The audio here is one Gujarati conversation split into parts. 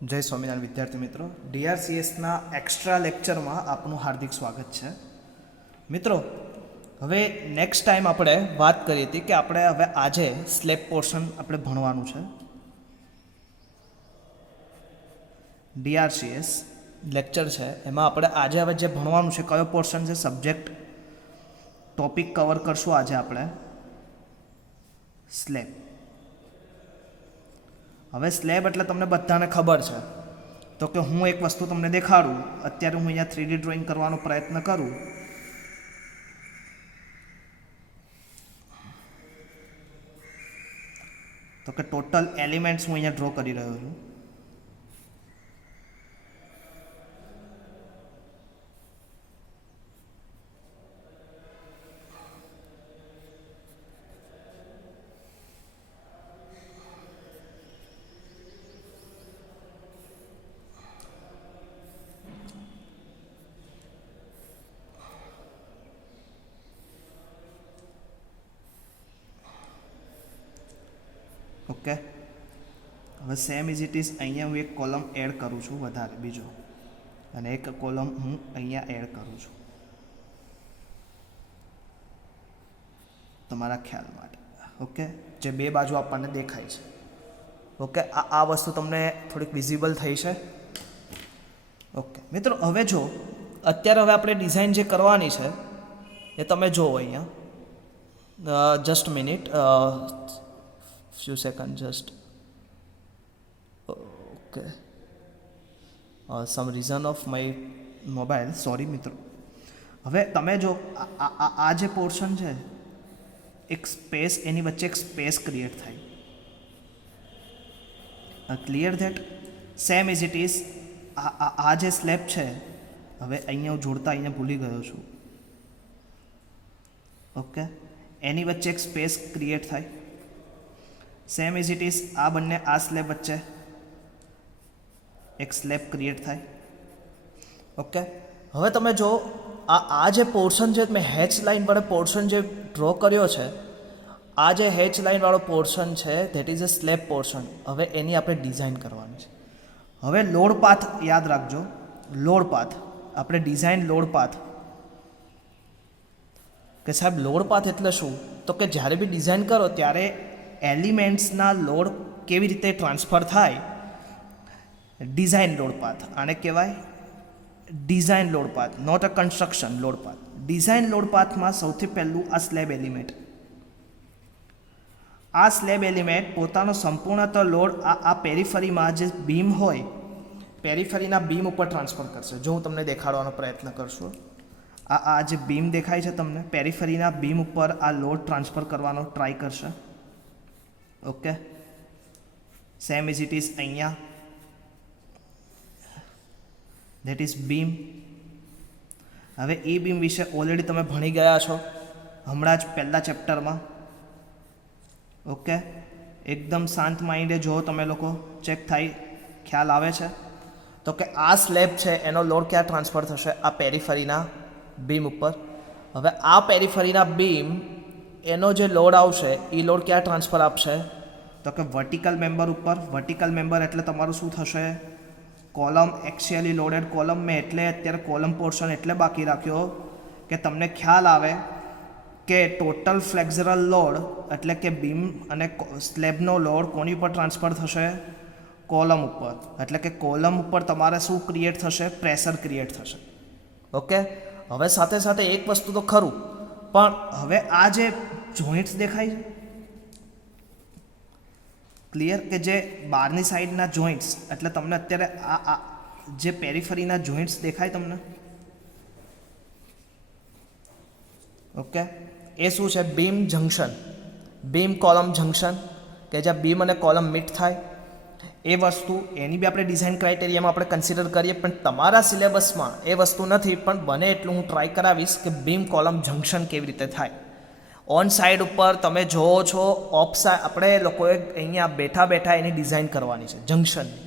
જય સ્વામિનારાયણ વિદ્યાર્થી મિત્રો, ડીઆરસીએસના એક્સ્ટ્રા લેક્ચરમાં આપનું હાર્દિક સ્વાગત છે. મિત્રો, હવે નેક્સ્ટ ટાઈમ આપણે વાત કરી હતી કે આપણે હવે આજે સ્લેબ પોર્શન આપણે ભણવાનું છે. ડીઆરસીએસ લેક્ચર છે એમાં આપણે આજે હવે જે ભણવાનું છે કયો પોર્શન છે, સબ્જેક્ટ ટોપિક કવર કરશું આજે આપણે સ્લેબ. હવે સ્લેબ એટલે તમને બધાને ખબર છે, તો કે હું એક વસ્તુ તમને દેખાડું. અત્યારે હું અહીંયા 3D ડ્રોઈંગ કરવાનો પ્રયત્ન કરું. તો કે ટોટલ એલિમેન્ટ્સ હું અહીંયા ડ્રો કરી રહ્યો છું. ઓકે, હવે સેમ ઇઝ ઇટ ઇઝ અહીંયા હું એક કોલમ એડ કરું છું વધારે બીજો, અને એક કોલમ હું અહીંયા એડ કરું છું તમારા ખ્યાલ માટે. ઓકે, જે બે બાજુ આપણને દેખાય છે. ઓકે, આ વસ્તુ તમને થોડીક વિઝિબલ થઈ છે. ઓકે મિત્રો, હવે જો અત્યારે હવે આપણે ડિઝાઇન જે કરવાની છે એ તમે જુઓ અહીંયા. Just minute, few seconds just. Okay, some reason of my mobile, sorry મિત્રો. હવે તમે જો આ જે પોર્શન છે, એક સ્પેસ, એની વચ્ચે એક સ્પેસ ક્રિએટ થાય. Clear that? Same is it is આ જે સ્લેબ છે, હવે અહીંયા હું જોડતા અહીંયા ભૂલી ગયો છું. ઓકે, એની વચ્ચે એક સ્પેસ ક્રિએટ થાય. સેમ ઇઝ ઇટ ઇઝ આ બંને આ સ્લેબ વચ્ચે એક સ્લેબ ક્રિએટ થાય. ઓકે, હવે તમે જો આ જે પોર્શન છે, મેં હેચ લાઇન વાળો પોર્શન જે ડ્રો કર્યો છે, આ જે હેચ લાઇન વાળો પોર્શન છે that is a slab portion. હવે એની આપણે ડિઝાઇન કરવાની છે. હવે લોડ પાથ યાદ રાખજો. લોડ પાથ આપણે ડિઝાઇન લોડ પાથ, કે સાહેબ લોડ પાથ એટલે શું? તો કે જ્યારે બી ડિઝાઇન કરો ત્યારે એલિમેન્ટ્સના લોડ કેવી રીતે ટ્રાન્સફર થાય, ડિઝાઇન લોડ પાથ આને કહેવાય. Design load path, not a construction load path. Design load પાથમાં સૌથી પહેલું આ સ્લેબ એલિમેન્ટ. આ સ્લેબ એલિમેન્ટ પોતાનો સંપૂર્ણત લોડ આ પેરીફરીમાં જે બીમ હોય, પેરીફરીના બીમ ઉપર ટ્રાન્સફર કરશે. જો હું તમને દેખાડવાનો પ્રયત્ન કરશું, આ જે બીમ દેખાય છે તમને, પેરીફરીના બીમ ઉપર આ લોડ ટ્રાન્સફર કરવાનો ટ્રાય કરશે. Okay, same is it is અહીંયા ધેટ ઇઝ બીમ. હવે એ બીમ વિશે ઓલરેડી તમે ભણી ગયા છો હમણાં જ પહેલા ચેપ્ટરમાં. ઓકે, એકદમ શાંત માઇન્ડે જો તમે લોકો ચેક થાય, ખ્યાલ આવે છે. તો કે આ સ્લેબ છે એનો લોડ ક્યાં ટ્રાન્સફર થશે? આ પેરીફરીના બીમ ઉપર. હવે આ પેરીફરીના બીમ એનો જે લોડ આવશે એ લોડ ક્યાં ટ્રાન્સફર આપશે? તો કે વર્ટિકલ મેમ્બર ઉપર. વર્ટિકલ મેમ્બર એટલે તમારું શું થશે? Column, axially loaded column. મેં એટલે અત્યારે કોલમ પોર્શન એટલે બાકી રાખ્યો કે તમને ખ્યાલ આવે કે ટોટલ ફ્લેક્ઝરલ લોડ એટલે કે બીમ અને સ્લેબનો લોડ કોની ઉપર ટ્રાન્સફર થશે? કોલમ ઉપર. એટલે કે કોલમ ઉપર તમારે શું ક્રિએટ થશે? પ્રેશર ક્રિએટ થશે. ઓકે, હવે સાથે સાથે એક વસ્તુ તો ખરું, પણ હવે આ જે જોઈન્ટ્સ દેખાય છે, ક્લિયર, કે જે બહારની સાઈડના જોઈન્ટ્સ, એટલે તમને અત્યારે આ જે પેરીફરીના જોઈન્ટ્સ દેખાય તમને, ઓકે, એ શું છે? Beam junction, beam column junction, કે જ્યાં બીમ અને કોલમ મીટ થાય. એ વસ્તુ એની બી આપણે ડિઝાઇન ક્રાઇટેરિયામાં આપણે કન્સિડર કરીએ, પણ તમારા સિલેબસમાં એ વસ્તુ નથી. પણ બને એટલું હું ટ્રાય કરાવીશ કે બીમ કોલમ જંકશન કેવી રીતે થાય. ઓન સાઈડ ઉપર તમે જોવો છો, ઓફ સાઈડ આપણે લોકોએ અહીંયા બેઠા બેઠા એની ડિઝાઇન કરવાની છે જંકશનની.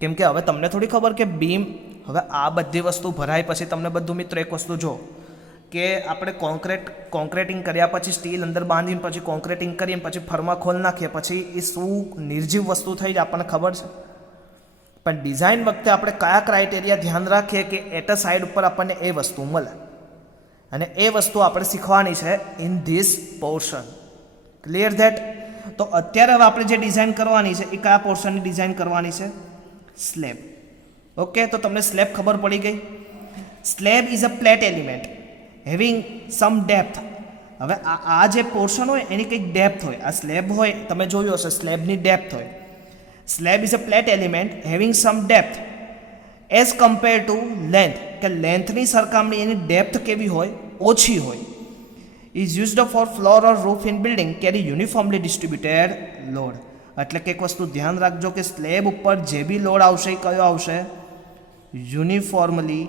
કેમ કે હવે તમને થોડી ખબર કે બીમ, હવે આ બધી વસ્તુ ભરાય પછી તમને બધું મિત્રો એક વસ્તુ જો કે આપણે કોન્ક્રેટિંગ કર્યા પછી સ્ટીલ અંદર બાંધીને પછી કોન્ક્રેટિંગ કરીને પછી ફર્માખોલ નાખીએ પછી એ શું નિર્જીવ વસ્તુ થઈ જાય આપણને ખબર છે. પણ ડિઝાઇન વખતે આપણે કયા ક્રાઇટેરિયા ધ્યાન રાખીએ કે એટ અ સાઇડ ઉપર આપણને એ વસ્તુ મળે, અને એ વસ્તુ આપણે શીખવાની છે in this portion. Clear that? તો અત્યારે હવે આપણે જે ડિઝાઇન કરવાની છે એ કયા પોર્શનની ડિઝાઇન કરવાની છે? સ્લેબ. ઓકે, તો તમને સ્લેબ ખબર પડી ગઈ. Slab is a plate element having some depth. હવે આ જે પોર્શન હોય એની કંઈક ડેપ્થ હોય. આ સ્લેબ હોય, તમે જોયું હશે સ્લેબની ડેપ્થ હોય. Slab is a plate element having some depth as compare to length, કે લેન્થની સરખામણી એની ડેપ્થ કેવી હોય? ઓછી હોય. Is used for floor or roof in building carry uniformly distributed load. એટલે કે એક વસ્તુ ધ્યાન રાખજો કે સ્લેબ ઉપર જે બી લોડ આવશે એ કયો આવશે? Uniformly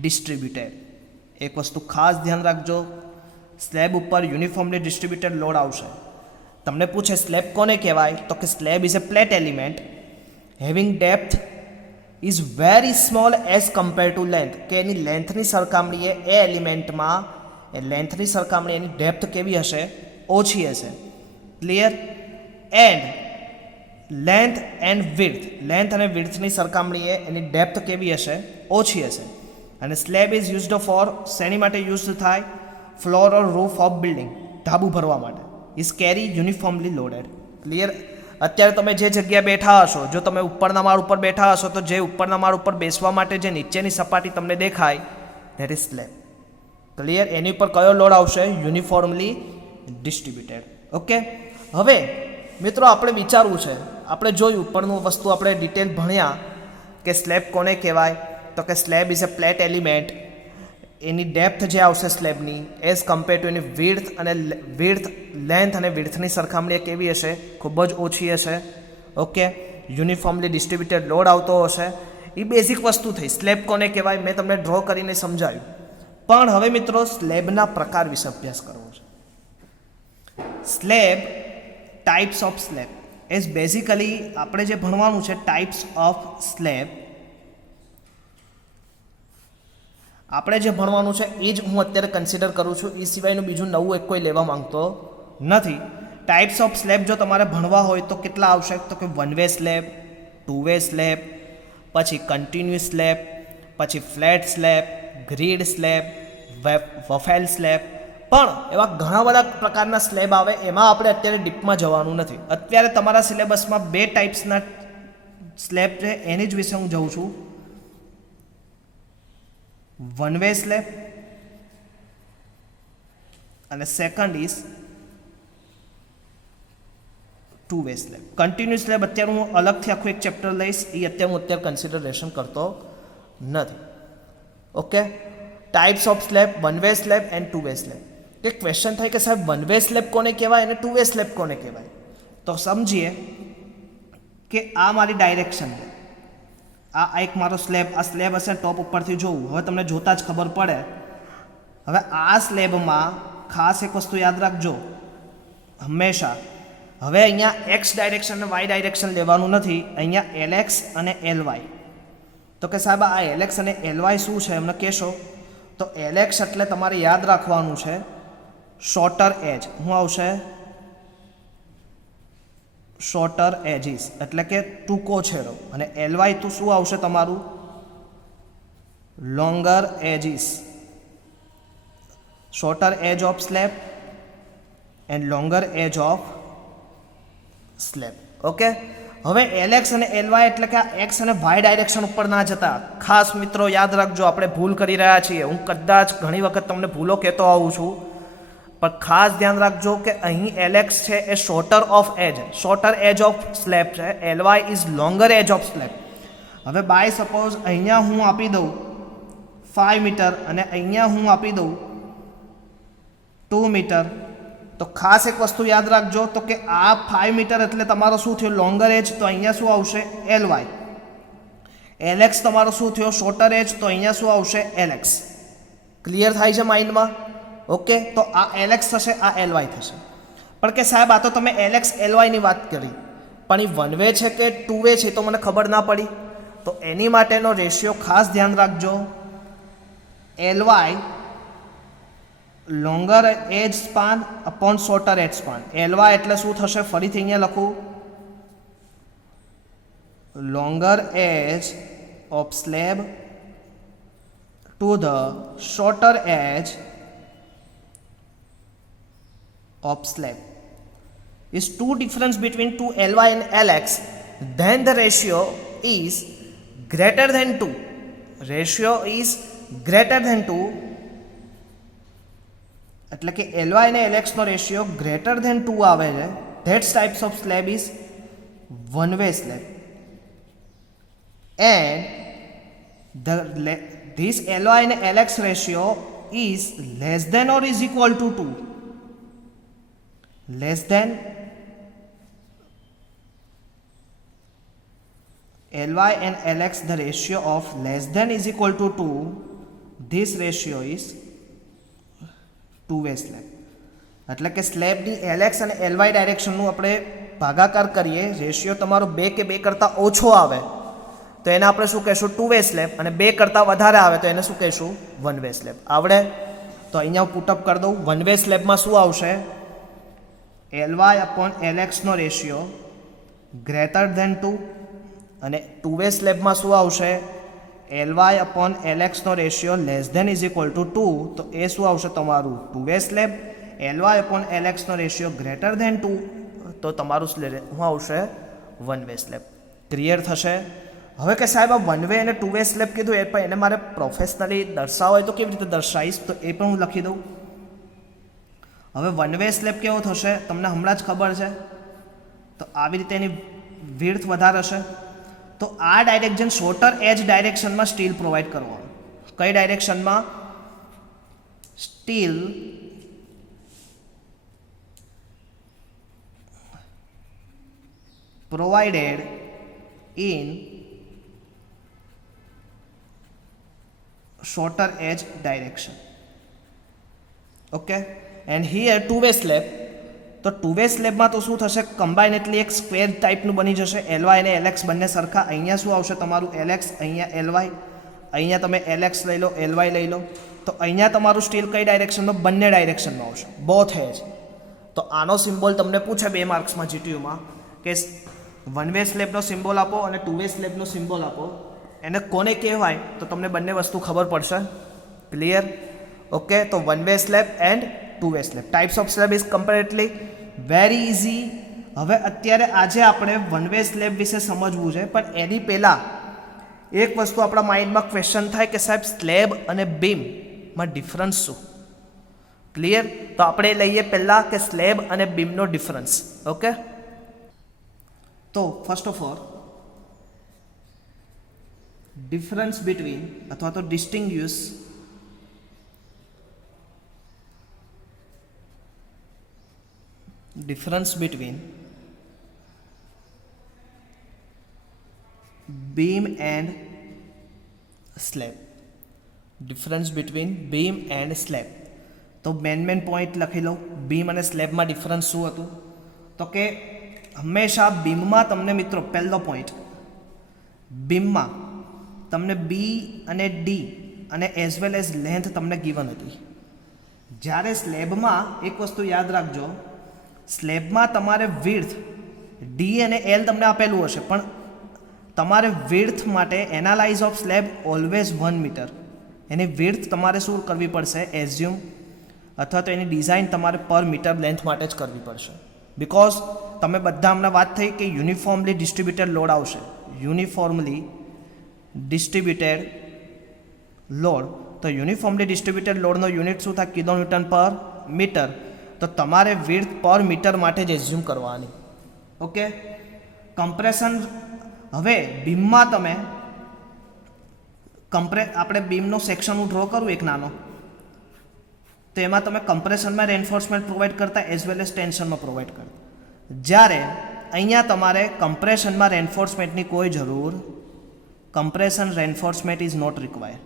distributed. એક વસ્તુ ખાસ ધ્યાન રાખજો, સ્લેબ ઉપર યુનિફોર્મલી ડિસ્ટ્રીબ્યુટેડ લોડ આવશે. તમને પૂછે સ્લેબ કોને કહેવાય? તો કે slab is a plate element having depth is very small as compare to length, કે એની લેન્થની સરખામણીએ એ એલિમેન્ટમાં લેન્થની સરખામણી એની ડેપ્થ કેવી હશે? ઓછી હશે. Clear? And length and width, length અને વિડ્થની સરખામણીએ એની ડેપ્થ કેવી હશે? ઓછી હશે. અને સ્લેબ ઇઝ યુઝડ ફોર શેની માટે યુઝ થાય? Floor or roof of building, ધાબુ ભરવા માટે. Is carry uniformly loaded. Clear? અત્યારે તમે જે જગ્યાએ બેઠા હશો, જો તમે ઉપરના માળ ઉપર બેઠા હશો તો જે ઉપરના માળ ઉપર બેસવા માટે જે નીચેની સપાટી તમને દેખાય ધેટ ઇઝ સ્લેબ. ક્લિયર? એની ઉપર કયો લોડ આવશે? Uniformly distributed. ઓકે, હવે મિત્રો આપણે વિચારવું છે, આપણે જોયું ઉપરનું વસ્તુ આપણે ડિટેલ ભણ્યા કે સ્લેબ કોને કહેવાય? તો કે slab is a plate element, એની ડેપ્થ જે આવશે સ્લેબની એઝ કમ્પેર ટુ એની વિડ્થ લેન્થ અને વિડ્થની સરખામણીએ કેવી હશે? ખૂબ જ ઓછી હશે. ઓકે, યુનિફોર્મલી ડિસ્ટ્રીબ્યુટેડ લોડ આવતો હશે. એ બેઝિક વસ્તુ થઈ. સ્લેબ કોને કહેવાય મેં તમને ડ્રો કરીને સમજાવ્યું. પણ હવે મિત્રો સ્લેબના પ્રકાર વિશે અભ્યાસ કરવો છે. Slab, types of slab as basically આપણે જે ભણવાનું છે ટાઈપ્સ ઓફ સ્લેબ, આપણે જે ભણવાનું છે એ જ હું અત્યારે કન્સિડર કરું છું. એ સિવાયનું બીજું નવું એક કોઈ લેવા માંગતો નથી. ટાઈપ્સ ઓફ સ્લેબ જો તમારે ભણવા હોય તો કેટલા આવશે? તો કે 1 વે સ્લેબ, 2 વે સ્લેબ, પછી કન્ટિન્યુઅસ સ્લેબ, પછી flat slab, grid slab, waffle slab. પણ એવા ઘણા બધા પ્રકારના સ્લેબ આવે, એમાં આપણે અત્યારે ડીપમાં જવાનું નથી. અત્યારે તમારા સિલેબસમાં 2 ટાઈપ્સના સ્લેબ છે, એની જ વિશે હું જઉં છું. 1 વે સ્લેબ અને second is 2 way slab. Continuous slab અત્યારે હું અલગથી આખું એક ચેપ્ટર લઈશ, એ અત્યારે હું કન્સિડરેશન કરતો નથી. Okay, types of slab, 1 way slab and 2 way slab. એક ક્વેશ્ચન થાય કે સાહેબ 1 વે સ્લેબ કોને કહેવાય અને 2 વે સ્લેબ કોને કહેવાય? તો સમજીએ કે આ મારી ડાયરેક્શન છે, આ એક મારો સ્લેબ, આ સ્લેબ હશે ટોપ ઉપરથી જોવું. હવે તમને જોતાં જ ખબર પડે. હવે આ સ્લેબમાં ખાસ એક વસ્તુ યાદ રાખજો હંમેશા, હવે અહીંયા એક્સ ડાયરેક્શન અને વાય ડાયરેક્શન લેવાનું નથી, અહીંયા એલએક્સ અને એલવાય. તો કે સાહેબ આ એલએક્સ અને એલવાય શું છે એમને કહેશો? તો એલએક્સ એટલે તમારે યાદ રાખવાનું છે શોર્ટર એજ. શું આવશે? શોર્ટર એજીસ, એટલે કે ટૂંકો છેડો. અને એલવાય તો શું આવશે તમારું? Longer edges. Shorter edge of slab and longer edge of slab. Okay, હવે એલએક્સ અને એલવાય એટલે કે એક્સ અને વાય ડાયરેક્શન ઉપર ના જતા. ખાસ મિત્રો યાદ રાખજો, આપણે ભૂલ કરી રહ્યા છીએ. હું કદાચ ઘણી વખત તમને ભૂલો કહેતો આવું છું, પણ ખાસ ધ્યાન રાખજો કે અહીં એલએક્સ છે એ shorter of edge, shorter edge of slab છે. LY is longer edge of slab. હવે બાય સપોઝ અહીંયા હું આપી દઉં 5 મીટર અને અહીંયા હું આપી દઉં 2 મીટર. તો ખાસ એક વસ્તુ યાદ રાખજો, તો કે આ 5 મીટર એટલે તમારો શું થયો? લોંગર એજ. તો અહીંયા શું આવશે? એલવાય. એલએક્સ તમારો શું થયો? શોર્ટર એજ. તો અહીંયા શું આવશે? એલએક્સ. ક્લિયર થાય છે માઇન્ડમાં? ઓકે, તો આ એલએક્સ થશે, આ એલવાય થશે. પણ કે સાહેબ આ તો તમે એલએક્સ એલવાયની વાત કરી, પણ એ 1 વે છે કે 2 વે છે તો મને ખબર ના પડી. તો એની માટેનો રેશિયો ખાસ ધ્યાન રાખજો. એલવાય લોંગર એજ સ્પાન અપોન શોર્ટર એજ સ્પાન. એલવાય એટલે શું થશે? ફરીથી અહીંયા લખું longer edge of slab to the shorter edge of slab is two difference between two Ly and Lx, then the ratio is greater than 2. Ratio is greater than 2 એટલે કે Ly અને Lx નો રેશિયો ગ્રેટર ધેન 2 આવે છે. That types of slab is one way slab, and this Ly and Lx ratio is less than or is equal to 2. Less than Ly and Lx, the ratio of less than is equal to 2. This ratio is two-way slab. એટલે કે સ્લેબની એલએક્સ અને એલવાય ડાયરેક્શનનું આપણે ભાગાકાર કરીએ, રેશિયો તમારો 2 કે 2 કરતાં ઓછો આવે તો એને આપણે શું કહીશું? Two way slab. અને 2 કરતાં વધારે આવે તો એને શું કહીશું? One way slab. આવડે? તો અહીંયા હું પુટઅપ કરી દઉં. વન વે સ્લેબમાં શું આવશે? એલવાય અપોન એલએક્સનો રેશિયો ગ્રેટર ધેન 2, અને ટુ વે સ્લેબમાં શું આવશે? એલવાય અપોન એલએક્સનો ratio less than is equal to 2. તો એ શું આવશે તમારું? Two way slab. LY upon એલએક્સનો રેશિયો ગ્રેટર ધેન 2 તો તમારું શું આવશે? One way slab. ક્લિયર થશે? હવે કે સાહેબ આ વન વે અને ટુ વે સ્લેબ કીધું એ પણ એને મારે પ્રોફેશનલી દર્શાવવો હોય તો કેવી રીતે દર્શાવીશ? તો એ પણ હું લખી દઉં. હવે વન વે સ્લેબ કેવો થશે તમને હમણાં જ ખબર છે. તો આવી રીતે એની વિડ્થ વધારે હશે. તો આ ડાયરેક્શન શોર્ટર એજ ડાયરેક્શનમાં સ્ટીલ પ્રોવાઈડ કરવાનું. કઈ ડાયરેક્શનમાં? Steel provided in shorter edge direction. Okay, and here two way slab. તો ટુ વે સ્લેબમાં તો શું થશે? કમ્બાઇન એટલે એક સ્ક્વેર ટાઈપનું બની જશે. એલવાય અને એલએક્સ બંને સરખા. અહીંયા શું આવશે તમારું? એલએક્સ, અહીંયા એલવાય. અહીંયા તમે એલએક્સ લઈ લો, એલવાય લઈ લો. તો અહીંયા તમારું સ્ટીલ કઈ ડાયરેક્શનમાં? બંને ડાયરેક્શનમાં આવશે. બોથ એજ. તો આનો સિમ્બોલ તમને પૂછે 2 માર્ક્સમાં જીટીયુમાં કે વન વે સ્લેબનો સિમ્બોલ આપો અને ટુ વે સ્લેબનો સિમ્બોલ આપો. એને કોને કહેવાય? તો તમને બંને વસ્તુ ખબર પડશે. ક્લિયર? ઓકે, તો one way slab and two way slab. Types of slab is comparatively very easy. હવે અત્યારે આજે આપણે વન વે સ્લેબ વિશે સમજવું છે, પણ એની પહેલાં એક વસ્તુ આપણા માઇન્ડમાં ક્વેશ્ચન થાય કે સાહેબ સ્લેબ અને બીમમાં ડિફરન્સ શું? ક્લિયર? તો આપણે લઈએ પહેલાં કે સ્લેબ અને બીમનો ડિફરન્સ. ઓકે, તો first of all difference between અથવા તો ડિસ્ટિંગ્યુશ difference between beam and slab. Difference between beam and slab. તો મેન પોઈન્ટ લખી લો. બીમ અને સ્લેબમાં ડિફરન્સ શું હતું? તો કે હંમેશા બીમમાં તમને મિત્રો પહેલો પોઈન્ટ, બીમમાં તમને બી અને ડી અને એઝ વેલ એઝ લેન્થ તમને ગિવન હતી. જ્યારે સ્લેબમાં એક વસ્તુ યાદ રાખજો, સ્લેબમાં તમારે વિડ્થ ડી અને એલ તમને આપેલું હશે, પણ તમારે વિડ્થ માટે analyse of slab always 1 metre. એની વિડ્થ તમારે શું કરવી પડશે? એઝ્યુમ અથવા તો એની ડિઝાઇન તમારે પર મીટર લેન્થ માટે જ કરવી પડશે. બિકોઝ તમે બધા હમણાં વાત થઈ કે યુનિફોર્મલી ડિસ્ટ્રીબ્યુટેડ લોડ આવશે. Uniformly distributed load. તો યુનિફોર્મલી ડિસ્ટ્રીબ્યુટેડ લોડનો યુનિટ શું થાય? કિલો ન્યૂટન પર મીટર. તો તમારે વિડ્થ પર મીટર માટે જ એઝ્યુમ કરવાની. Okay, compression. હવે બીમમાં તમે આપણે બીમનો સેક્શન હું ડ્રો કરું એક નાનો, તો એમાં તમે કમ્પ્રેશનમાં રેન્ફોર્સમેન્ટ પ્રોવાઈડ કરતા એઝ વેલ એઝ ટેન્શનમાં પ્રોવાઈડ કરતા. જ્યારે અહીંયા તમારે કમ્પ્રેશનમાં રેન્ફોર્સમેન્ટની કોઈ જરૂર, compression reinforcement is not required.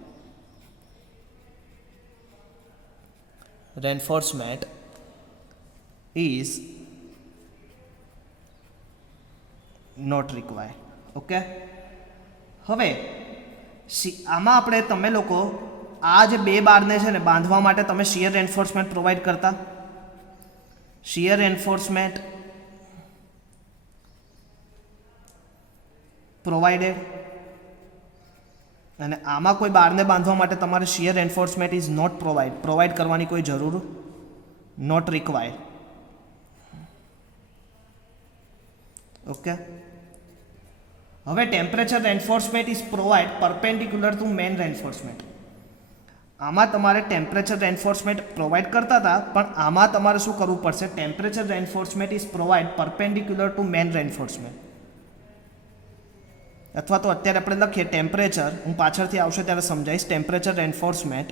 રેન્ફોર્સમેન્ટ is not required. ઓકે, હવે આમાં આપણે તમે લોકો આ જે 2 બારને છે ને બાંધવા માટે તમે શિયર એન્ફોર્સમેન્ટ પ્રોવાઈડ કરતા. શિયર એન્ફોર્સમેન્ટ પ્રોવાઇડેડ, અને આમાં કોઈ બારને બાંધવા માટે તમારે shear enforcement is not provide કરવાની કોઈ જરૂર નોટ રિક્વાયર્ડ. ઓકે. હવે temperature reinforcement is provide perpendicular to main reinforcement. આમાં તમારે ટેમ્પરેચર રેન્ફોર્સમેન્ટ પ્રોવાઈડ કરતા હતા, પણ આમાં તમારે શું કરવું પડશે? Temperature reinforcement is provide perpendicular to main reinforcement. અથવા તો અત્યારે આપણે લખીએ ટેમ્પરેચર, હું પાછળથી આવશે ત્યારે સમજાવીશ. ટેમ્પરેચર રેન્ફોર્સમેન્ટ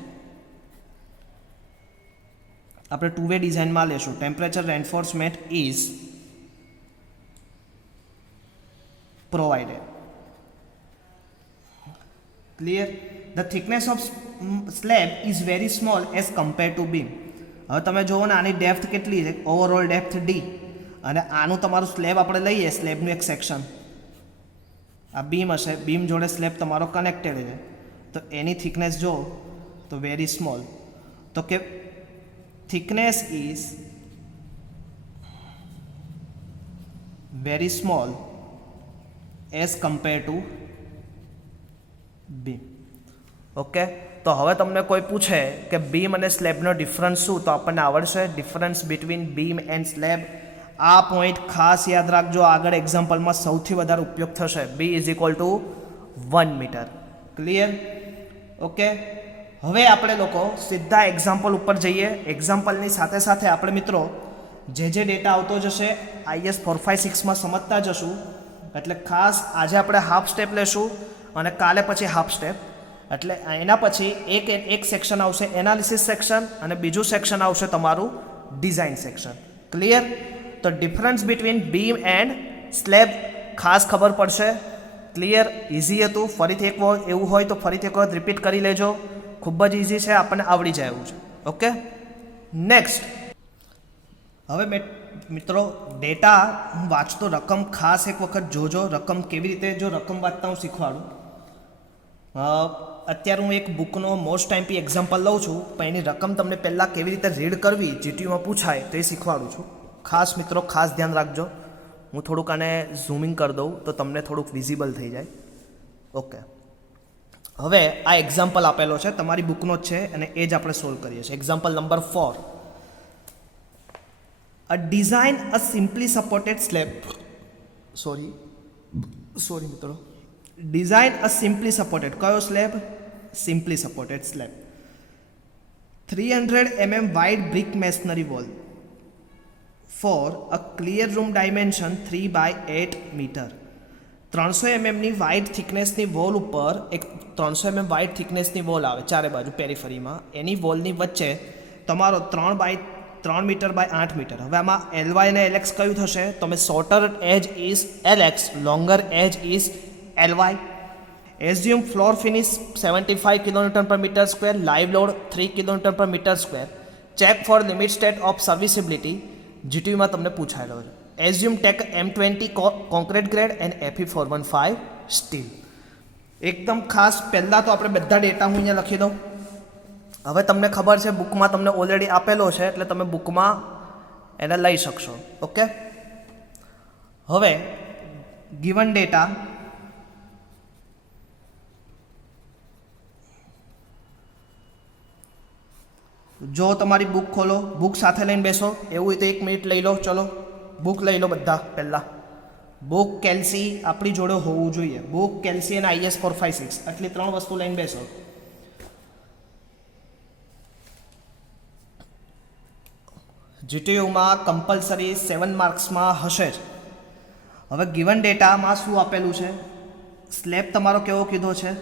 આપણે 2 વે ડિઝાઇનમાં લેશું. Temperature reinforcement is provided. Clear? The thickness of slab is very small as compare two beam. હવે તમે જુઓ ને, આની ડેપ્થ કેટલી છે? ઓવરઓલ ડેપ્થ ડી, અને આનું તમારું સ્લેબ આપણે લઈએ, સ્લેબનું એક સેક્શન, આ બીમ હશે, બીમ જોડે સ્લેબ તમારો કનેક્ટેડ છે, તો એની થિકનેસ જો તો વેરી સ્મોલ. તો કે thickness is very small as compare two beam. Okay. તો હવે તમને કોઈ પૂછે કે બીમ અને સ્લેબનો ડિફરન્સ શું, તો આપણને આવડશે difference between beam and slab. આ પોઈન્ટ ખાસ યાદ રાખજો, આગળ એક્ઝામ્પલમાં સૌથી વધારે ઉપયોગ થશે. B is equal to 1 metre. Clear? Okay. હવે આપણે લોકો સીધા એક્ઝામ્પલ ઉપર જઈએ. એક્ઝામ્પલની સાથે સાથે આપણે મિત્રો જે ડેટા આવતો જશે IS 456માં સમજતા જશું. એટલે ખાસ આજે આપણે હાફ સ્ટેપ લેશું અને કાલે પછી હાફ સ્ટેપ. એટલે એના પછી એક સેક્શન આવશે એનાલિસિસ સેક્શન, અને બીજું સેક્શન આવશે તમારું ડિઝાઇન સેક્શન. ક્લિયર? તો difference between beam and slab ખાસ ખબર પડશે. ક્લિયર? ઇઝી હતું. ફરીથી એક એવું હોય તો ફરીથી એક વખત રિપીટ કરી લેજો. ખૂબ જ ઇઝી છે, આપણને આવડી જાય એવું છે. ઓકે. નેક્સ્ટ. હવે મિત્રો ડેટા હું વાંચતો, રકમ ખાસ એક વખત જોજો. રકમ કેવી રીતે, જો રકમ વાંચતા હું શીખવાડું. અત્યારે હું એક બુકનો મોસ્ટ ટાઈમપી એક્ઝામ્પલ લઉં છું, પણ એની રકમ તમને પહેલાં કેવી રીતે રીડ કરવી, જીટીયુમાં પૂછાય તો એ શીખવાડું છું. ખાસ મિત્રો ખાસ ધ્યાન રાખજો. હું થોડુંક આને ઝૂમિંગ કરી દઉં તો તમને થોડુંક વિઝિબલ થઈ જાય. ઓકે. હવે આ એક્ઝામ્પલ આપેલો છે, તમારી બુકનો જ છે, અને એ જ આપણે સોલ્વ કરીએ છીએ. Example number 4. અ ડિઝાઇન અ સિમ્પલી સપોર્ટેડ સ્લેબ. સોરી મિત્રો. ડિઝાઇન અ સિમ્પલી સપોર્ટેડ, કયો slab? Simply supported slab. 300 mm wide brick masonry wall for a clear room dimension 3 by 8 meter. 300 mm ની વાઇડ થિકનેસની વોલ ઉપર એક 300 mm વાઇડ થિકનેસની વોલ આવે ચારે બાજુ પેરીફરીમાં. એની વોલની વચ્ચે તમારો 3 મીટર બાય 8 મીટર. હવે આમાં LY અને LX કયું થશે? તો અમે shorter edge is LX, longer edge is LY. Assume floor finish 75 kN/m², live load 3 kN/m². Check for limit state of serviceability. GTUમાં તમને પૂછાયેલો છે. Assume take M20 concrete grade and Fe415 steel. એકદમ ખાસ પહેલાં તો આપણે બધા ડેટા હું અહીંયા લખી દઉં. હવે તમને ખબર છે બુકમાં તમને ઓલરેડી આપેલો છે, એટલે તમે બુકમાં એને લઈ શકશો. ઓકે. હવે ગિવન ડેટા જો તમારી બુક ખોલો, બુક સાથે લઈને બેસો. એવું હોય તો 1 મિનિટ લઈ લો. ચલો બુક લઈ લો બધા. પહેલાં બુક, કેલ્સી આપણી જોડે હોવું જોઈએ. બુક, કેલ્સી અને IS 456, આટલી 3 વસ્તુ લઈને બેસો. જીટીયુમાં કમ્પલસરી 7 માર્ક્સમાં હશે જ. હવે ગિવન ડેટામાં શું આપેલું છે? સ્લેબ તમારો કેવો કીધો છે?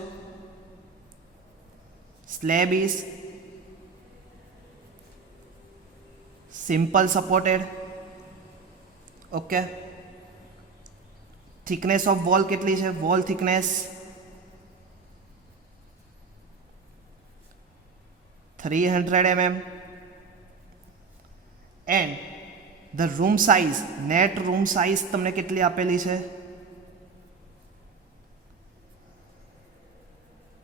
Slab is simple supported. Okay. Thickness of wall કેટલી છે? Wall thickness 300 mm. And the room size, net room size તમને કેટલી આપેલી છે?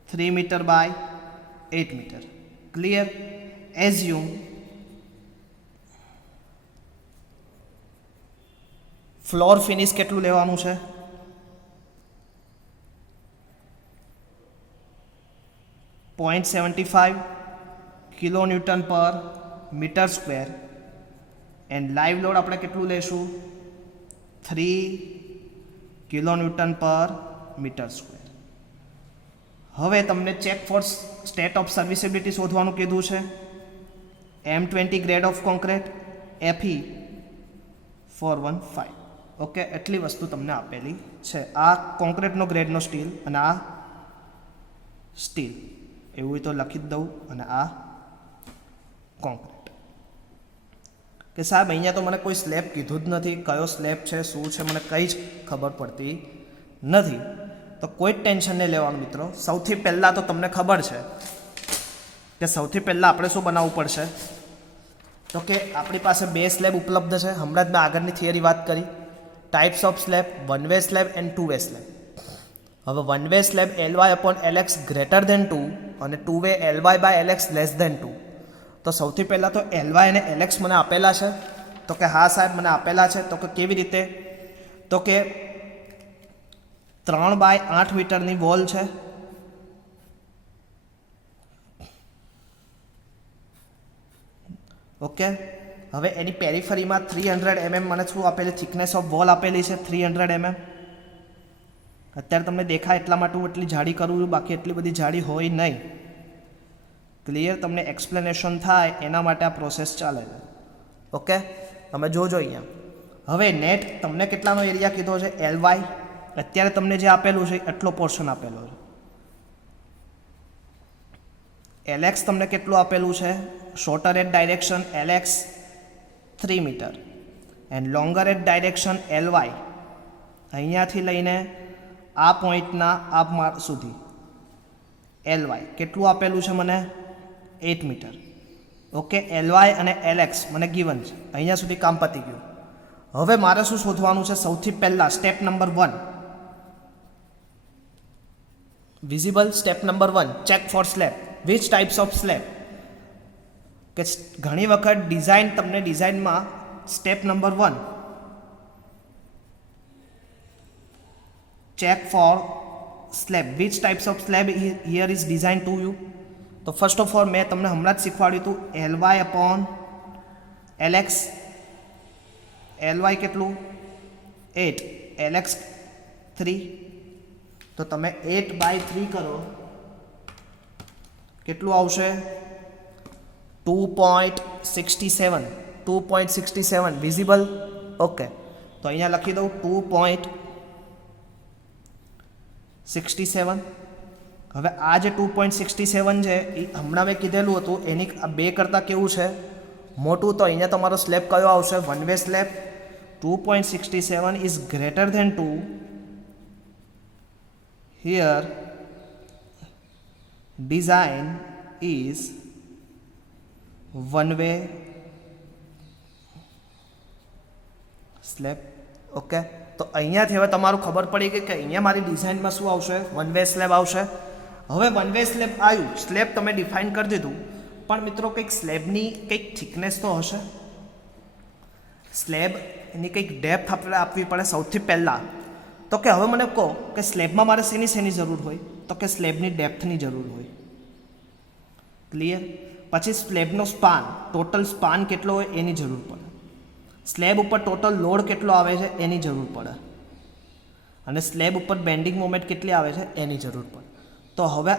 3 metre by 8 metre. Clear? Assume floor finish કેટલું લેવાનું છે? 0.75 કિલોન્યુટન પર metre square and live load આપણે કેટલું લેશું 3 કિલોન્યુટન પર મીટર સ્ક્વેર. હવે તમને check for state of serviceability શોધવાનું કીધું છે. M20 grade of concrete FE 415. Okay, એટલી વસ્તુ તમને આપેલી છે. આ કોન્ક્રીટનો ગ્રેડનો સ્ટીલ અને આ સ્ટીલ એવું તો લખી જ દઉં અને આ કોન્ક્રીટ. કે સાહેબ અહીંયા તો મને કોઈ સ્લેબ કીધું જ નથી, કયો સ્લેબ છે શું છે મને કંઈ જ ખબર પડતી નથી. તો કોઈ જ ટેન્શન નહીં લેવાનું મિત્રો. સૌથી પહેલાં તો તમને ખબર છે કે સૌથી પહેલાં આપણે શું બનાવવું પડશે, તો કે આપણી પાસે બે સ્લેબ ઉપલબ્ધ છે. હમણાં જ મેં આગળની થિયરી વાત કરી, types of slab, one way slab and two way slab. હવે one way slab Ly/Lx greater than 2 અને two way Ly/Lx less than 2. તો સૌથી પહેલાં તો Ly અને Lx મને આપેલા છે. તો કે હા સાહેબ મને આપેલા છે. તો કે કેવી રીતે, તો કે 3/8 મીટરની વોલ છે. ઓકે, હવે એની પેરીફરીમાં 300 mm મને શું આપેલી, થિકનેસ ઓફ વોલ આપેલી છે 300 mm. અત્યારે તમને દેખાય એટલા માટે હું એટલી જાડી કરું છું, બાકી એટલી બધી જાડી હોય નહીં. ક્લિયર, તમને એક્સપ્લેનેશન થાય એના માટે આ પ્રોસેસ ચાલે છે. ઓકે, તમે જોજો અહીંયા. હવે નેટ તમને કેટલાનો એરિયા કીધો છે Ly, અત્યારે તમને જે આપેલું છે એટલો પોર્શન આપેલો છે. Lx તમને કેટલું આપેલું છે, shorter at direction Lx 3 metre and longer at direction Ly અહીંયાથી લઈને આ પોઈન્ટના આ માર્ક સુધી Ly કેટલું આપેલું છે મને 8 મીટર. ઓકે, Ly અને Lx મને ગિવન છે. અહીંયા સુધી કામ પતી ગયું. હવે મારે શું શોધવાનું છે, સૌથી પહેલાં step number 1 visible. Step number 1 check for slab. Which types of slab, કે ઘણી વખત ડિઝાઇન તમને ડિઝાઇનમાં step number 1 check for slab. Which types of slab here is design to you. તો ફર્સ્ટ ઓફ ઓલ મેં તમને હમણાં જ શીખવાડ્યું હતું Ly/Lx. Ly કેટલું 8, Lx 3. તો તમે 8/3 કરો કેટલું આવશે 2.67 વિઝિબલ. ઓકે, તો અહીંયા લખી દઉં 2.67. હવે આ જે 2.67 છે એ હમણાં મેં કીધેલું હતું એની બે કરતાં કેવું છે મોટું. તો અહીંયા તમારો સ્લેબ કયો આવશે, one way slab. 2.67 is greater than 2. Here design is one way slab. Okay, તો અહીંયાથી હવે તમારું ખબર પડી ગઈ કે અહીંયા મારી ડિઝાઇનમાં શું આવશે, વન વે સ્લેબ આવશે. હવે વન વે સ્લેબ આવ્યું, સ્લેબ તમે ડિફાઇન કરી દીધું, પણ મિત્રો કંઈક સ્લેબની કંઈક થિકનેસ તો હશે. સ્લેબ એની કંઈક ડેપ્થ આપણે આપવી પડે સૌથી પહેલાં. તો કે હવે મને કહો કે સ્લેબમાં મારે શેની જરૂર હોય, તો કે સ્લેબની ડેપ્થની જરૂર હોય. ક્લિયર. પછી સ્લેબનો સ્પાન, ટોટલ સ્પાન કેટલો હોય એની જરૂર પડે. સ્લેબ ઉપર ટોટલ લોડ કેટલો આવે છે એની જરૂર પડે. અને સ્લેબ ઉપર બેન્ડિંગ મોમેન્ટ કેટલી આવે છે એની જરૂર પડે. તો હવે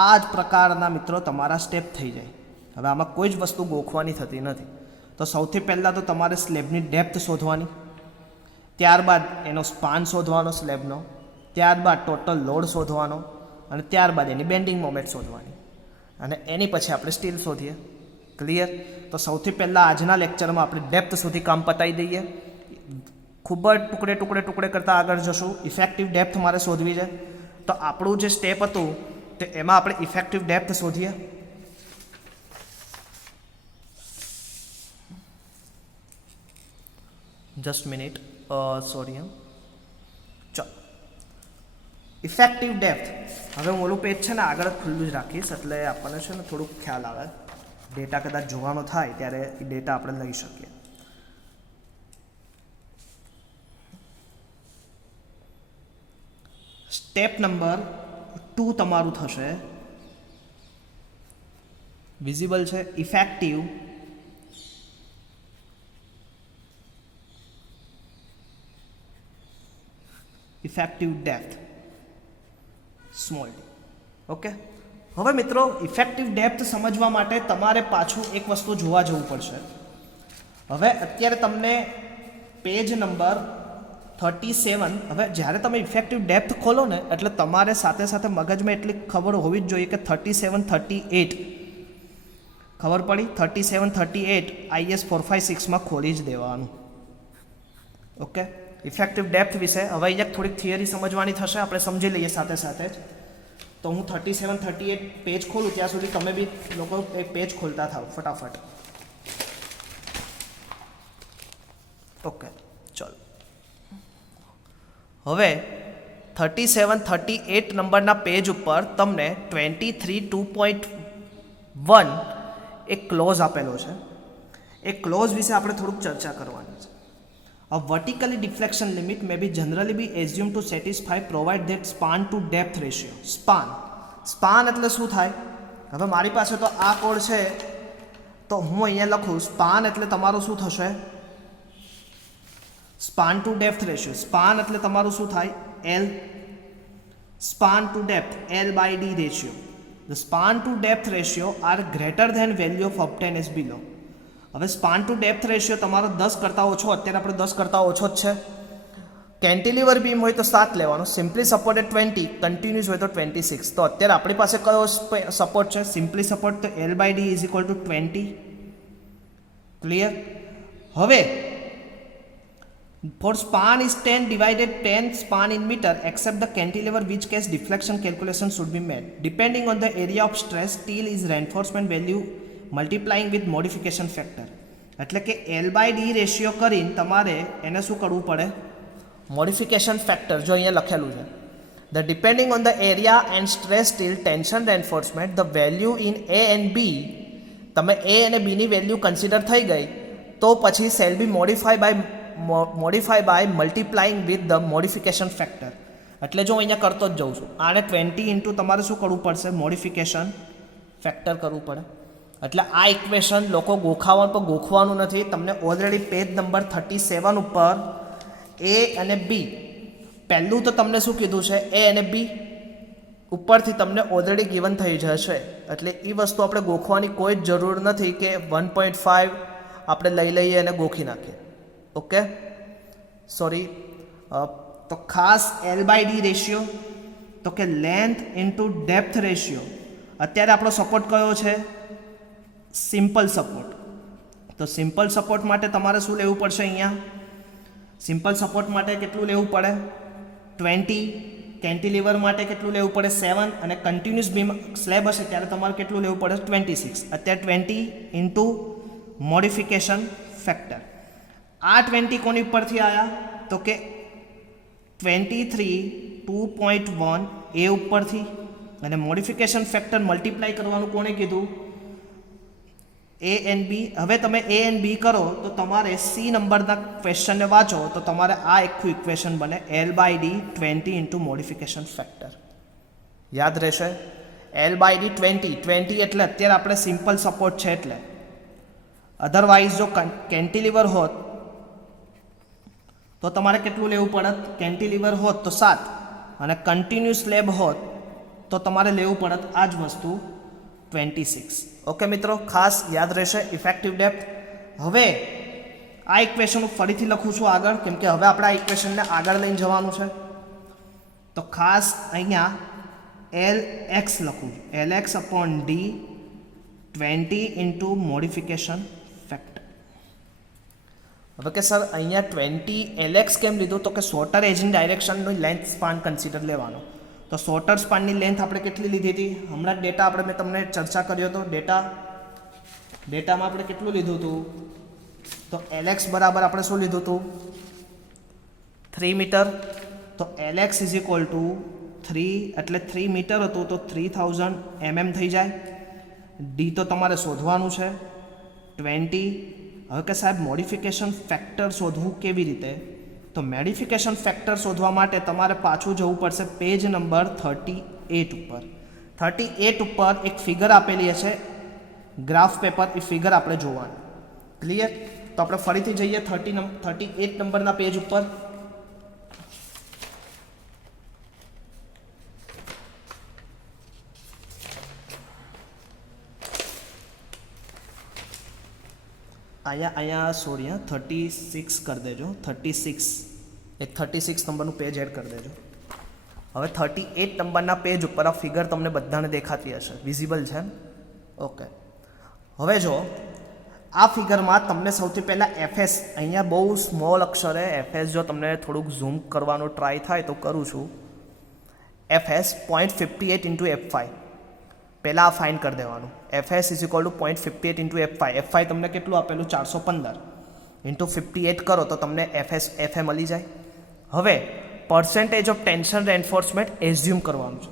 આ જ પ્રકારના મિત્રો તમારા સ્ટેપ થઈ જાય. હવે આમાં કોઈ જ વસ્તુ ગોખવાની થતી નથી. તો સૌથી પહેલાં તો તમારે સ્લેબની ડેપ્થ શોધવાની, ત્યારબાદ એનો સ્પાન શોધવાનો સ્લેબનો, ત્યારબાદ ટોટલ લોડ શોધવાનો અને ત્યારબાદ એની બેન્ડિંગ મોમેન્ટ શોધવાની અને એની પછી આપણે સ્ટીલ શોધીએ. ક્લિયર. તો સૌથી પહેલાં આજના લેક્ચરમાં આપણે ડેપ્થ સુધી કામ પતાવી દઈએ. ખૂબ જ ટુકડે કરતાં આગળ જશું. ઇફેક્ટિવ ડેપ્થ મારે શોધવી છે. તો આપણું જે સ્ટેપ હતું તે એમાં આપણે ઇફેક્ટિવ ડેપ્થ શોધીએ. Just minute, sorry. ચાલો, ઇફેક્ટિવ ડેપ્થ. હવે હું ઓલું પેજ છે ને આગળ ખુલ્લું જ રાખીશ એટલે આપણને છે ને થોડુંક ખ્યાલ આવે. ડેટા કદાચ જોવાનો થાય ત્યારે એ ડેટા આપણે લઈ શકીએ. સ્ટેપ નંબર 2 તમારું થશે વિઝિબલ છે. Effective depth small D. Okay, હવે મિત્રો ઇફેક્ટિવ ડેપ્થ સમજવા માટે તમારે પાછું એક વસ્તુ જોવા જવું પડશે. હવે અત્યારે તમને પેજ નંબર 37, હવે જ્યારે તમે ઇફેક્ટિવ ડેપ્થ ખોલો ને એટલે તમારે સાથે સાથે મગજમાં એટલી ખબર હોવી જ જોઈએ કે 37, 38 ખબર પડી. 37, 38 IS 456માં ખોલી જ દેવાનું. ઓકે, ઇફેક્ટિવ ડેપ્થ વિશે હવે અહીંયા થોડીક થિયરી સમજવાની થશે, આપણે સમજી લઈએ સાથે સાથે જ. તો હું 37, 38 પેજ ખોલું ત્યાં સુધી તમે બી લોકો એક પેજ ખોલતા થાવ ફટાફટ. ઓકે ચલો, હવે 37, 38 નંબરના પેજ ઉપર તમને 23(2.1) એક ક્લોઝ આપેલો છે. એ ક્લોઝ વિશે આપણે થોડુંક ચર્ચા કરવાની છે. A vertically deflection limit may be generally be assumed to satisfy provide that span to depth ratio. Span એટલે શું થાય? હવે મારી પાસે તો આ કોડ છે તો હું અહીંયા લખું સ્પાન એટલે તમારું શું થશે? Span two depth ratio. Span એટલે તમારું શું થાય? L. Span two depth L/D ratio. The span to depth ratio are greater than value of obtained as below. હવે સ્પાન ટુ ડેપ્થ રેશિયો તમારો 10 કરતાં ઓછો, અત્યારે આપણે 10 કરતાં ઓછો જ છે. કેન્ટિલીવર બીમ હોય તો 7 લેવાનો, સિમ્પલી સપોર્ટેડ 20, કન્ટિન્યુઅસ હોય તો 26. તો અત્યારે આપણી પાસે કયો સપોર્ટ છે? સિમ્પલી સપોર્ટ, તો L/D = 20. ક્લિયર? હવે for span is 10 divided 10 span in meter except the cantilever, which case deflection calculation should be made. Depending on the area of stress, steel is reinforcement value multiplying with modification factor. એટલે કે L/D રેશિયો કરીને તમારે એને શું કરવું પડે? Modification factor. જો અહીંયા લખેલું છે the depending on the area and stress steel tension reinforcement, the value in A and B, તમે A અને B ની વેલ્યુ કન્સિડર થઈ ગઈ તો પછી shall be modify by multiplying with the modification factor. એટલે જો અહીંયા કરતો જ જઉં છું, આને 20 ઇન્ટુ તમારે શું કરવું પડશે? મોડિફિકેશન ફેક્ટર કરવું પડે. એટલે આ ઇક્વેશન લોકો ગોખવાનું નથી. તમને ઓલરેડી પેજ નંબર 37 ઉપર A અને B, પહેલું તો તમને શું કીધું છે? A અને B ઉપરથી તમને ઓલરેડી ગિવન થઈ જશે. એટલે એ વસ્તુ આપણે ગોખવાની કોઈ જ જરૂર નથી કે 1.5 આપણે લઈ લઈએ અને ગોખી નાખીએ. Okay, sorry. તો ખાસ L/D રેશિયો, તો કે લેન્થ ઇન્ટુ ડેપ્થ રેશિયો. અત્યારે આપણો સપોર્ટ કયો છે? Simple support. તો સિમ્પલ સપોર્ટ માટે તમારે શું લેવું પડશે? અહીંયા સિમ્પલ સપોર્ટ માટે કેટલું લેવું પડે? 20. કેન્ટિલીવર માટે કેટલું લેવું પડે? 7. અને કન્ટિન્યુઅસ બીમ સ્લેબ હશે ત્યારે તમારે કેટલું લેવું પડે? 26. અત્યારે 20 ઇન્ટુ મોડિફિકેશન ફેક્ટર. આ 20 કોની ઉપરથી આવ્યા? તો કે 23(2.1) એ ઉપરથી. અને મોડિફિકેશન ફેક્ટર મલ્ટીપ્લાય કરવાનું કોણે કીધું? A and B. હવે તમે A and B કરો તો તમારે C નંબરના ક્વેશ્ચનને વાંચો તો તમારે આ આખું ઇક્વેશન બને L/D 20 ઇન્ટુ મોડિફિકેશન ફેક્ટર. યાદ રહેશે? L/D 20 એટલે અત્યારે આપણે સિમ્પલ સપોર્ટ છે એટલે. અધરવાઇઝ જો કેન્ટિલીવર હોત તો તમારે કેટલું લેવું પડત? કેન્ટિલીવર હોત તો 7, અને કન્ટિન્યુઅસ સ્લેબ હોત તો તમારે લેવું પડત આ જ વસ્તુ 26. ઓકે મિત્રો, ખાસ યાદ રહેશે ઇફેક્ટિવ ડેપ્થ. હવે આ ઇક્વેશન હું ફરીથી લખું છું આગળ, કેમ કે હવે આપણે આ ઇક્વેશનને આગળ લઈને જવાનું છે. તો ખાસ અહીંયા Lx લખું, Lx/D 20 ઇન્ટુ મોડિફિકેશન ફેક્ટર. હવે કે સર અહીંયા 20 Lx કેમ લીધું? તો કે શોર્ટર એજની ડાયરેક્શનનો લેન્થ સ્પાન કન્સિડર લેવાનો. તો શોર્ટર સ્પાનની લેન્થ આપણે કેટલી લીધી હતી? હમણાં ડેટા આપણે મેં તમને ચર્ચા કર્યો હતો. ડેટામાં આપણે કેટલું લીધું હતું? તો Lx બરાબર આપણે શું લીધું હતું? 3 મીટર. તો Lx = 3 એટલે 3 મીટર હતું તો 3000 mm થઈ જાય. ડી તો તમારે શોધવાનું છે 20. હવે કે સાહેબ મોડિફિકેશન ફેક્ટર શોધવું કેવી રીતે? તો મોડિફિકેશન ફેક્ટર શોધવા માટે તમારે પાછું જવું પડશે પેજ નંબર 38 ઉપર. 38 ઉપર એક ફિગર આપેલી હશે ગ્રાફ પેપર એ ફિગર આપણે જોવાનું. ક્લિયર? તો આપણે ફરીથી જઈએ 38 નંબરના પેજ ઉપર. અહીંયા સોરી 36 કરી દેજો. 36 નંબરનું પેજ એડ કરી દેજો. હવે 38 નંબરના પેજ ઉપર આ ફિગર તમને બધાને દેખાતી હશે, વિઝિબલ છે. ઓકે, હવે જો આ ફિગરમાં તમને સૌથી પહેલાં એફએસ, અહીંયા બહુ સ્મોલ અક્ષરે એફએસ, જો તમને થોડુંક ઝૂમ કરવાનો ટ્રાય થાય તો કરું છું. એફએસ 0.58 ઇન્ટુ F5 પહેલાં આ ફાઇન કરી દેવાનું. FS is equal two 0.58 into F5. F5 તમને કેટલું આપેલું? 415 ઇન્ટુ 58 કરો તો તમને એફએ મળી જાય. હવે percentage of tension reinforcement assume કરવાનું છે.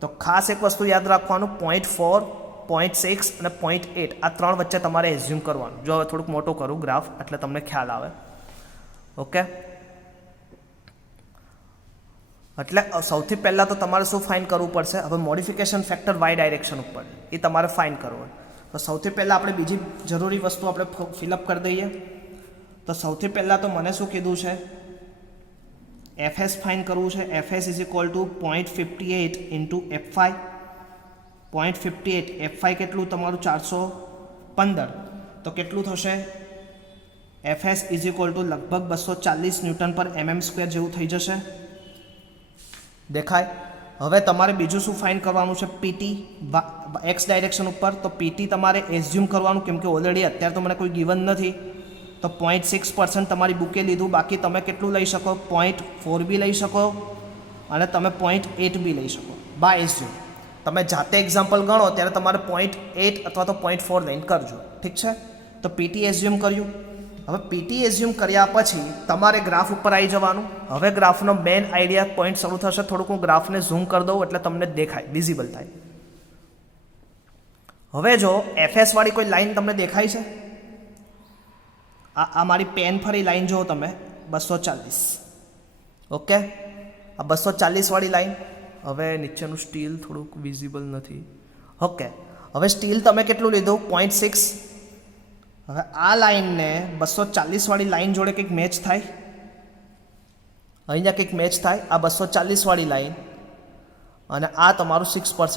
તો ખાસ એક વસ્તુ યાદ રાખવાનું, 0.4, 0.6 અને 0.8 આ ત્રણ વચ્ચે તમારે એઝ્યુમ કરવાનું. જો હવે થોડુંક મોટું કરું ગ્રાફ એટલે તમને ખ્યાલ આવે. ઓકે, એટલે સૌથી પહેલાં તો તમારે શું ફાઇન કરવું પડશે? હવે મોડિફિકેશન ફેક્ટર વાય ડાયરેક્શન ઉપર એ તમારે ફાઇન કરવું. તો સૌથી પહેલાં આપણે બીજી જરૂરી વસ્તુ આપણે ફિલઅપ કરી દઈએ. તો સૌથી પહેલાં તો મને શું કીધું છે? એફએસ ફાઇન કરવું છે. FS is equal two 0.58 into F5. 0.58 F5 કેટલું તમારું? 415. તો કેટલું થશે? એફએસ ઇઝ ઇક્વલ ટુ લગભગ 240 ન્યૂટન પર mm² જેવું થઈ જશે. દેખાય? હવે તમારે બીજું શું ફાઇન કરવાનું છે? પીટી એક્સ ડાયરેક્શન ઉપર. તો પીટી તમારે એઝ્યુમ કરવાનું, કેમ કે ઓલરેડી અત્યારે તો મને કોઈ ગિવન નથી. તો 0.6% તમારી બુકે લીધું. બાકી તમે કેટલું લઈ શકો? 0.4 બી લઈ શકો અને તમે 0.8 બી લઈ શકો બાય એઝ્યુમ. તમે જાતે એક્ઝામ્પલ ગણો ત્યારે તમારે 0.8 અથવા તો 0.4 લઈને કરજો. ઠીક છે? તો પીટી એઝ્યુમ કર્યું. હવે પીટી એઝ્યુમ કર્યા પછી તમારે ગ્રાફ ઉપર આવી જવાનું. હવે ગ્રાફનો મેઇન આઈડિયા પોઈન્ટ શરૂ થશે. થોડુંક હું ગ્રાફને ઝૂમ કરી દઉં એટલે તમને દેખાય, વિઝિબલ થાય. હવે જો એફએસ વાળી કોઈ લાઈન તમને દેખાય છે? આ મારી પેન ફરી લાઈન જુઓ તમે, 240. ઓકે, આ 240 વાળી લાઈન. હવે નીચેનું સ્ટીલ થોડુંક વિઝિબલ નથી. ઓકે, હવે સ્ટીલ તમે કેટલું લીધું? 0.6. હવે આ લાઈનને 240 વાળી લાઈન જોડે કંઈક મેચ થાય? અહીંયા કંઈક મેચ થાય. આ 240 વાળી લાઈન અને આ તમારું 6%